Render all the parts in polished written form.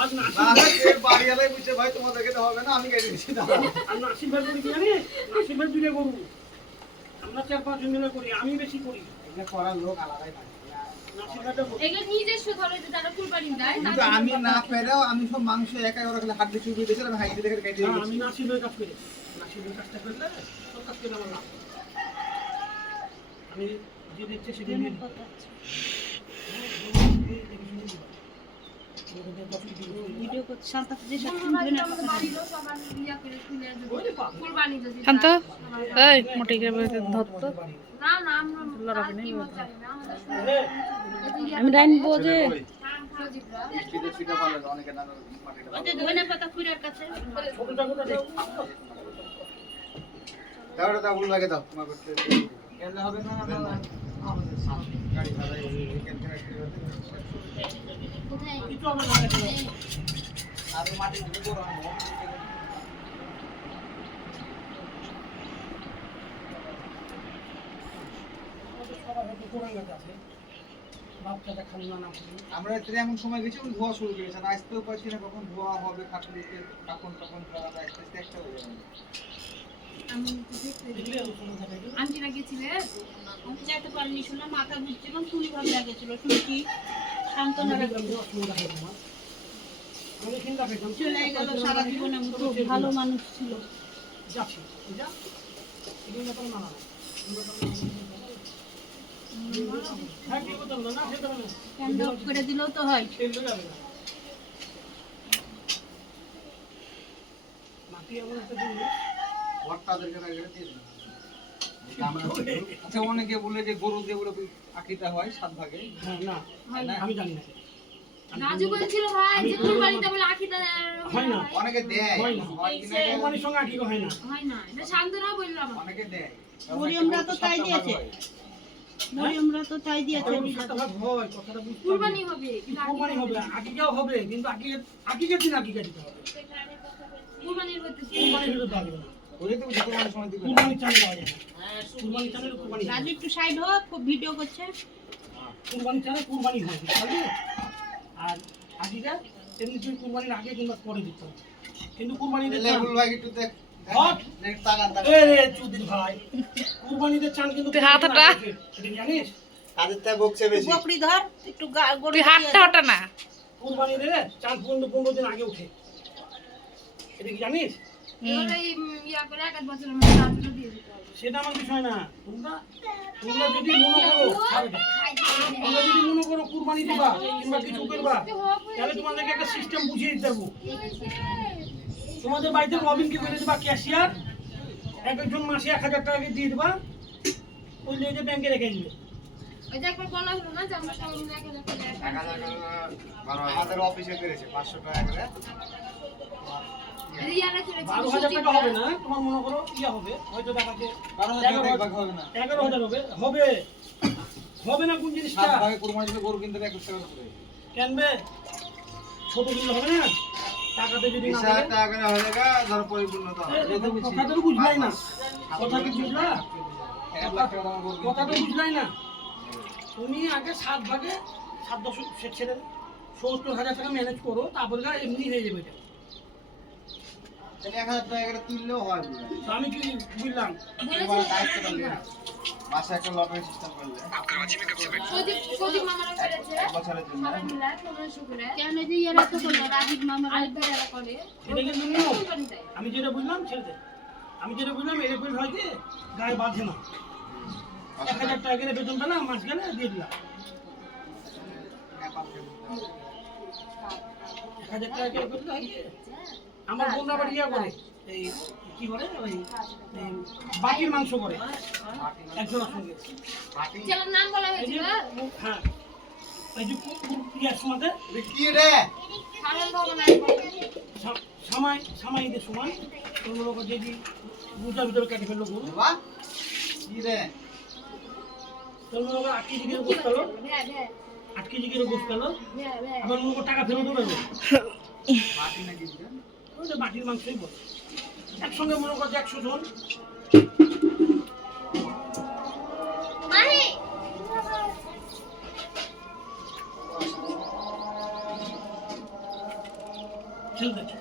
আজ নাসির বাড়ি এলাই বুঝছে ভাই তোমাদেরকে তো হবে না, আমি কেটে দিচ্ছি। আর নাসির ভাই করি কি জানি, নাসির ভাই দূরে করবো, আমরা 4-5 জন মিলে করি, আমি বেশি করি। এগুলো করার লোক আলাদাই থাকে। নাসির ভাইটা করি। এগুলো নিজস্ব ধরে যে যারা কুরবানি দেয় কিন্তু আমি না পেরেও আমি সব মাংস একাই ওরা খালি হাড্ডি চুবিয়ে দিয়েছিলাম, আমি হাইতে দেখে কেটে না, দিয়েছি। আমি নাসির ভাই কাজ করি, নাসির ভাই কাজটা করলে তোর কাজ করলে আমার লাভ। আমি যে দিচ্ছে সেটা নিয়ে নিই। ভিডিও করতে শান্ত যে আমাদের বাড়িরও সবার ইয়া করে খুলে কুরবানি যদি শান্ত এই মোটে করে ধরতো না না আমরা কি মজা না আমি রাইনবো যে মিষ্টিতে ছিটা ভালো লাগে, অনেকে নানা মাটিতে ওই যে ধনে পাতা ফুলের কাছে ছোট চাকুটা দাও। দাও দাও উল লাগে দাও তোমার করতে কেন হবে না না আমাদের সামনে গাড়ি ভাড়া এই ক্যান্সার কোথায় কিছু আমার না লাগে। আর মাটি দিতে বড় হয় আমাদের সবার হাতে কোরআন গাছ আছে, বাচ্চাটা খালি না করি। আমরা এমন সময় গেছি ধোয়া শুরু করেছে, আর আসতেও পারছি না কখন ধোয়া হবে, খাটুলিতে কাপন কাপন করা আসতে আসতে একটা হয়ে যাবে। আমি তো দেখতে দেখলে আমি কোনো জায়গায় গেলে আন্টিরা গেছিলে আমি যেতে পারিনি শুনলাম মাথা ঘুরছিল তুলি ভাব লাগেছিল শুনছি শান্তনারা দেখলাম যে অসুবিধা হয় তোমার। আমি চিন্তা করলাম চলে গেল সারা জীবনের মতো ভালো মানুষ ছিল যাচ্ছি যা এগুলো তো না হ্যাঁ কি বলতাম না সেটা না স্ট্যান্ড আপ করে দিলেও তো হয় খেলতে যাবে না। মাটি এমন একটা জিনিস ভট্টাদেরকে না গেলে দিয়ে দিন। আচ্ছা অনেকে বলে যে গরু দিয়ে বলে আকিটা হয় 7 ভাগে। হ্যাঁ না হয় না আমি জানি না। রাজু বলছিল ভাই যে কুরবানিতে বলে আকিটা হয় না। অনেকে দেয়, হয় না। হয় কিনা দেয়, কোরবানির সঙ্গে আকি হয় না। হয় না এটা শান্তরা বলল আমাকে অনেকে দেয়। মরিয়মরা তো তাই দিয়েছে মরিয়মরা তো তাই দিয়েছে এখন 7 ভাগ হয় কথাটা বুঝতে পারছি। কুরবানি হবে কিন্তু কুরবানি হবে আকিকাও হবে কিন্তু আকিকের দিন আকিকা দিতে হবে। কুরবানির হতে কুরবানির ভিতরে দেওয়া যাবে না। ওই তো কুরবানির সময় দিবে। কুরবানির চাল দেওয়া যাবে না। কুরবানির চালের কুরবানি হবে। রাজু একটু সাইড হোক খুব ভিডিও করছে কুরবানির চালে কুরবানি হয় বুঝলি? আর আকিকা এমনি তুই কুরবানির আগে কিংবা পরে দিতে হবে কিন্তু কুরবানিতে চাল লেবুল ভাই একটু দেখ। হট! দেখ তাকান তাকান। এ রে চুদির ভাই কুরবানিতে চাল কিন্তু তুই হাতটা- এটা কি জানিস কাদের তা বকছে বেশি। বকরি ধর একটু গরু তুই হাতটা ওটা না কুরবানিতে চাল পর্যন্ত 15 দিন আগে উঠে এটা কি জানিস এবারে ইয়া করে এক এক বছরের মধ্যে রাজুকে দিয়ে দিতে হবে সেটা আমার বিষয় না তোমরা যদি মনে করো তোমরা যদি মনে করো কুরবানি দিবা কিংবা কিছু করবা তাহলে তোমাদেরকে একটা সিস্টেম বুঝিয়ে দিতে পারবো তোমাদের বাড়িতে রবিনকে করে দেবা ক্যাশিয়ার এক একজন মাসে 1000 টাকা করে দিয়ে দেবা ওই নিয়ে যে ব্যাংকে রেখে দিবে ওই যে একবার বলা হলো না যে আমরা সবাই মিলে এক হাজার করে আমাদের অফিসে করেছে 500 টাকা করে। রিয়ারা করেছে 12,000 টাকা হবে না তোমার মনে করো ইয়া হবে হয়তো দেখাচ্ছে 12,000 টাকা হবে না। 11,000 হবে হবে হবে না কোন জিনিসটা 7 ভাগে কুরবানি দিলে গরু কিনতে 21 টাকা করে। কেনবে ছোট দিন হবে না টাকাতে যদি না 20,000 টাকা করে হয়ে গেল, ধর পরিপূর্ণতা হবে। কথা তো বুঝলাই না কথা কি বুঝলা 1 লাখ টাকা দাম গরু কথা তো বুঝলাই না তুমি আগে 7 ভাগে 7 ছেড়ে 70,000 টাকা ম্যানেজ করো তারপরে এমনি হয়ে যাবে এটা তাহলে 1000 টাকা করে তুললেও হয় বুঝলেন। তো আমি কি বুঝলাম এবার দায়িত্বটা নিয়ে মাসে একটা লটারি সিস্টেম করলে প্রদীপ মামারা করেছে বছরের জন্য সবাই মিলে 1500 করে কেন যে ইয়ারা তো করলো রাজীব মামা আরেকবার করে এটা কিন্তু নিয়ম কুরবানি দেয় আমি যেটা বুঝলাম ছেড়ে দে আমি যেটা বুঝলাম এরকম হয় কি গায়ে বাঁধে না 1000 টাকা করে বেতন পেলাম মাস গেলে দিয়ে দিলাম 1000 টাকা করে বেতন হয় কি আমার বোনরা আবার ইয়া করে এই কি করে ওই এই বাটির মাংস করে একজনের সঙ্গে ছেলের নাম বলা এই যে হয়েছিল হ্যাঁ এই যে ইয়ার সময়তে কি রে সালন ভবনে সামাইদের সময় ওগুলো যদি বুটার ভিতরে কেটে ফেললো গরু বাবা কি রে তোর মনে করো 8 কেজি করে গোস্ত পেলো হ্যাঁ হ্যাঁ 8 কেজি করে গোস্ত পেলো হ্যাঁ হ্যাঁ আবার মনে করো টাকা ফেরত দেবে মাটি না দিবেন ওই যে বাটির মাংসই বলে একসঙ্গে মনে করো যে 100 জন মাহি ছেড়ে দে।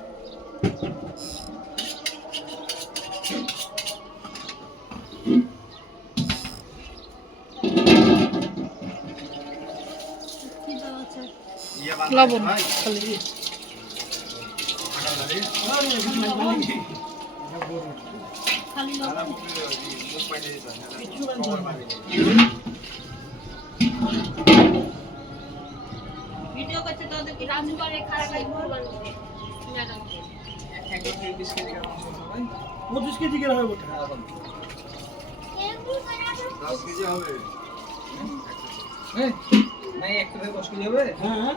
কি দেওয়া আছে? লবণ খালি খালি লবণ। কিচ্ছু বানতে হবে না। ভিডিও করছে তোদের কি রাজু করে খারাপ লাগবে ম্যাডাম 20 কেজি করে মাংস হবে ভাই 25 কেজি করে হবে ওটা। হ্যাঁ, হবে। 10 কেজি হবে। এই, নাই একটা থেকে 10 কেজি হবে হ্যাঁ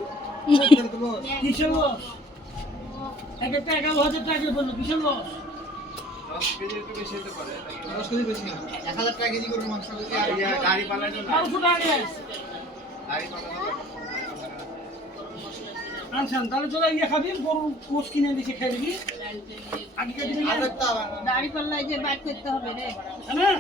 করে দেবো কিসের লস? এক একটা 11,000 টাকা করে বললো কিসের লস? 10 কেজি একটু বেশি হতে পারে। 10 কেজি বেশি 1000 টাকা কেজি করে মাংস হবে গাড়ি পালার জন্য 1200 টাকা নিয়ে আস। গাড়ি পালার জন্য আনসান তাহলে চলে গিয়ে খাবি গরু কোষ কিনে দিছে খেয়ে দিবি আগে কেটে দিবি দাড়ি পাল্লায় যে বাইট করতে হবে রে। হ্যাঁ